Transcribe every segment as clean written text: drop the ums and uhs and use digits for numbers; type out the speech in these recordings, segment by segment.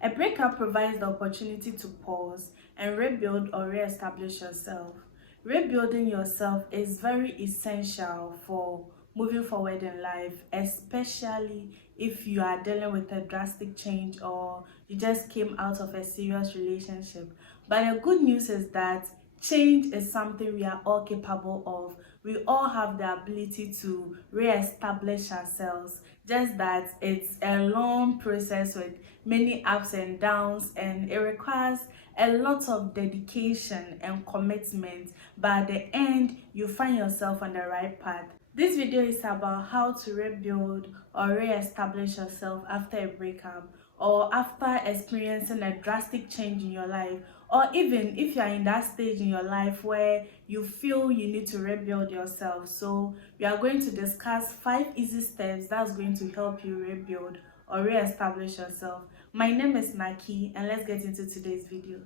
A breakup provides the opportunity to pause and rebuild or re-establish yourself. Rebuilding yourself is very essential for moving forward in life, especially if you are dealing with a drastic change or you just came out of a serious relationship. But the good news is that change is something we are all capable of. We all have the ability to re-establish ourselves, just that it's a long process with many ups and downs, and it requires a lot of dedication and commitment, but at the end you find yourself on the right path. This video is about how to rebuild or re-establish yourself after a breakup, or after experiencing a drastic change in your life, or even if you are in that stage in your life where you feel you need to rebuild yourself. So we are going to discuss 5 easy steps that's going to help you rebuild or re-establish yourself. My name is Naki, and let's get into today's video.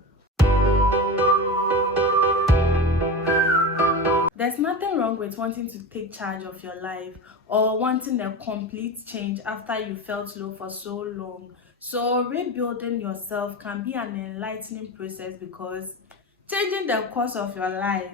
There's nothing wrong with wanting to take charge of your life or wanting a complete change after you felt low for so long. So rebuilding yourself can be an enlightening process, because changing the course of your life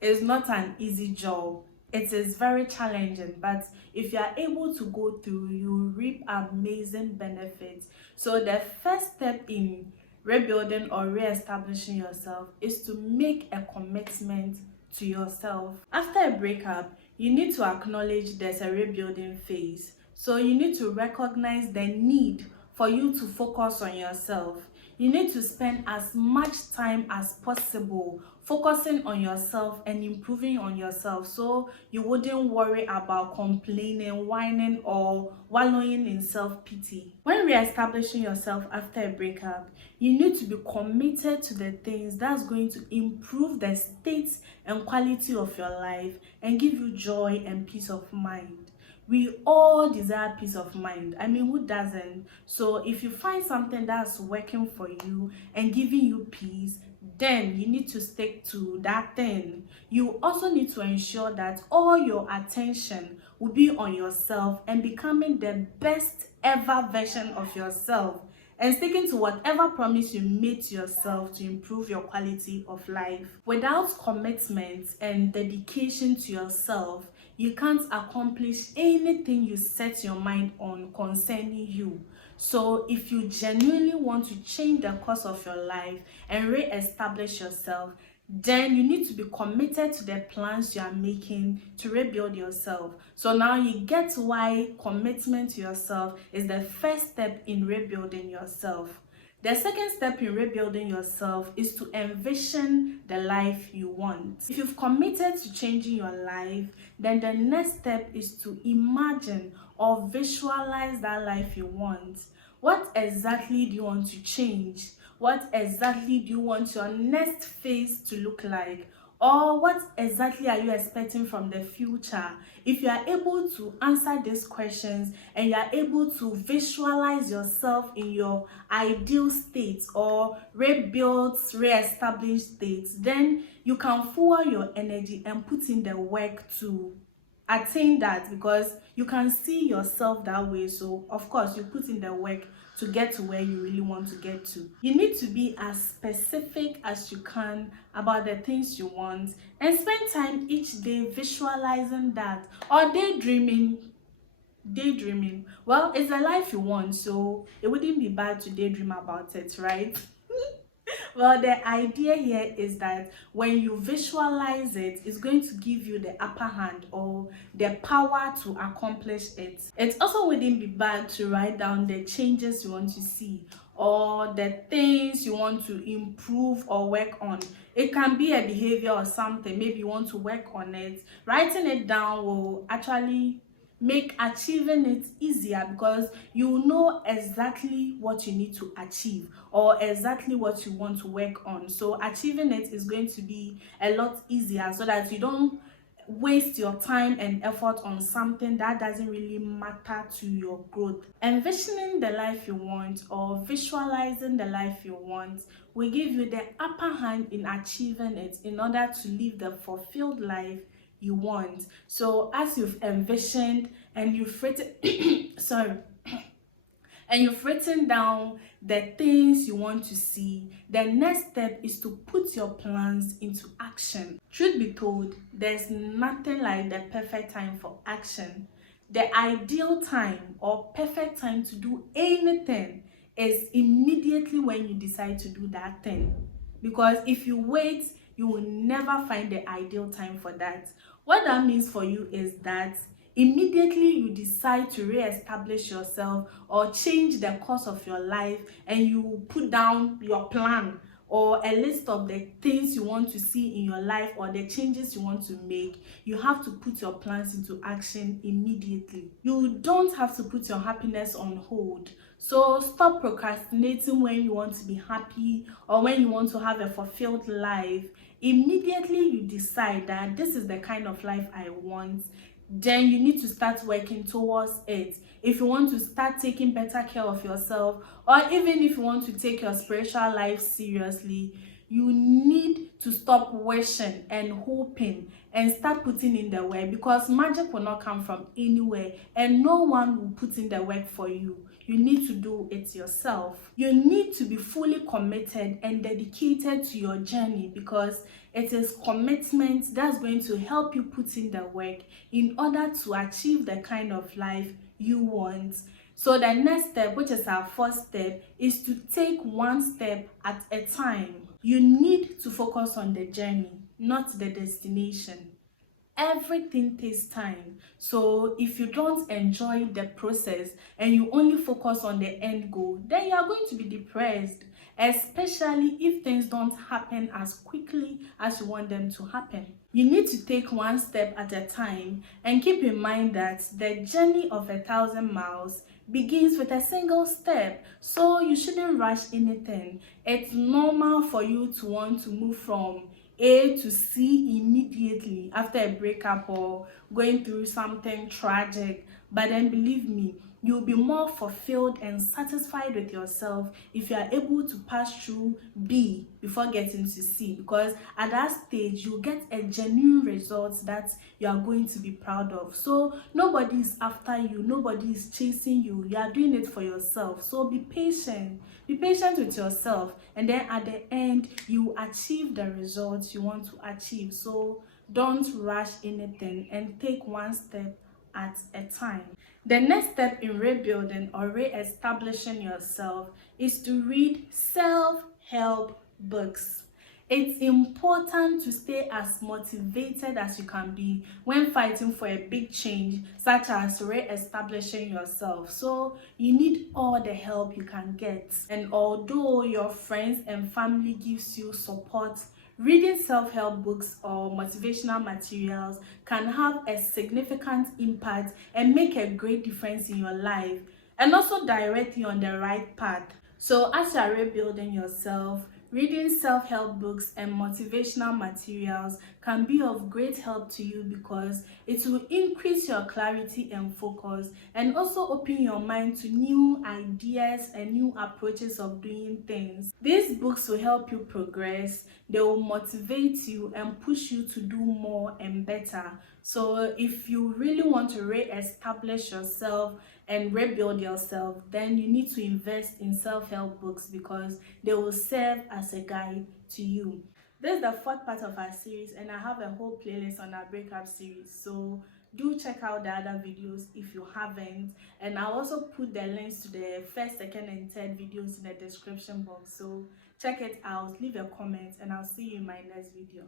is not an easy job. It is very challenging, but if you are able to go through, you reap amazing benefits. So the first step in rebuilding or re-establishing yourself is to make a commitment to yourself. After a breakup, you need to acknowledge there's a rebuilding phase. So you need to recognize the need for you to focus on yourself. You need to spend as much time as possible focusing on yourself and improving on yourself, so you wouldn't worry about complaining, whining, or wallowing in self-pity. When re-establishing yourself after a breakup, you need to be committed to the things that's going to improve the state and quality of your life and give you joy and peace of mind. We all desire peace of mind. I mean, who doesn't? So if you find something that's working for you and giving you peace, then you need to stick to that thing. You also need to ensure that all your attention will be on yourself and becoming the best ever version of yourself, and sticking to whatever promise you made to yourself to improve your quality of life. Without commitment and dedication to yourself, you can't accomplish anything you set your mind on concerning you. So if you genuinely want to change the course of your life and re-establish yourself, then you need to be committed to the plans you are making to rebuild yourself. So now you get why commitment to yourself is the first step in rebuilding yourself. The second step in rebuilding yourself is to envision the life you want. If you've committed to changing your life, then the next step is to imagine or visualize that life you want. What exactly do you want to change? What exactly do you want your next phase to look like? Or what exactly are you expecting from the future? If you are able to answer these questions and you are able to visualize yourself in your ideal state or rebuilt, re-established state, then you can fuel your energy and put in the work to attain that, because you can see yourself that way. So of course you put in the work to get to where you really want to get to. You need to be as specific as you can about the things you want and spend time each day visualizing that, or daydreaming. Well, it's the life you want, so it wouldn't be bad to daydream about it, right? Well, the idea here is that when you visualize it, it's going to give you the upper hand or the power to accomplish it. It also wouldn't be bad to write down the changes you want to see or the things you want to improve or work on. It can be a behavior or something, maybe you want to work on it. Writing it down will actually make achieving it easier, because you know exactly what you need to achieve or exactly what you want to work on. So achieving it is going to be a lot easier, so that you don't waste your time and effort on something that doesn't really matter to your growth. Envisioning the life you want or visualizing the life you want will give you the upper hand in achieving it, in order to live the fulfilled life you want. So as you've envisioned and you've written sorry and you've written down the things you want to see, the next step is to put your plans into action. Truth be told, there's nothing like the perfect time for action. The ideal time or perfect time to do anything is immediately when you decide to do that thing. Because if you wait, you will never find the ideal time for that. What that means for you is that immediately you decide to re-establish yourself or change the course of your life, and you put down your plan or a list of the things you want to see in your life or the changes you want to make, you have to put your plans into action immediately. You don't have to put your happiness on hold. So stop procrastinating when you want to be happy or when you want to have a fulfilled life. Immediately you decide that this is the kind of life I want, then you need to start working towards it. If you want to start taking better care of yourself, or even if you want to take your spiritual life seriously, you need to stop wishing and hoping and start putting in the work, because magic will not come from anywhere and no one will put in the work for you. You need to do it yourself. You need to be fully committed and dedicated to your journey, because it is commitment that's going to help you put in the work in order to achieve the kind of life you want. So the next step, which is our first step, is to take one step at a time. You need to focus on the journey, not the destination. Everything takes time. So if you don't enjoy the process and you only focus on the end goal, then you are going to be depressed, especially if things don't happen as quickly as you want them to happen. You need to take one step at a time and keep in mind that the journey of 1,000 miles begins with a single step. So you shouldn't rush anything. It's normal for you to want to move from A to C immediately after a breakup or going through something tragic. But then believe me, you'll be more fulfilled and satisfied with yourself if you are able to pass through B before getting to C, because at that stage you get a genuine result that you are going to be proud of. So nobody is after you, nobody is chasing you, you are doing it for yourself. So be patient with yourself, and then at the end you achieve the results you want to achieve. So don't rush anything and take one step at a time. The next step in rebuilding or re-establishing yourself is to read self-help books. It's important to stay as motivated as you can be when fighting for a big change, such as re-establishing yourself. So you need all the help you can get. And although your friends and family gives you support, reading self-help books or motivational materials can have a significant impact and make a great difference in your life, and also direct you on the right path. So as you are rebuilding yourself, reading self-help books and motivational materials can be of great help to you, because it will increase your clarity and focus and also open your mind to new ideas and new approaches of doing things. These books will help you progress, they will motivate you and push you to do more and better. So if you really want to re-establish yourself and rebuild yourself, then you need to invest in self-help books, because they will serve as a guide to you. This is the fourth part of our series, and I have a whole playlist on our breakup series, so do check out the other videos if you haven't, and I'll also put the links to the first, second and third videos in the description box. So check it out, leave a comment, and I'll see you in my next video.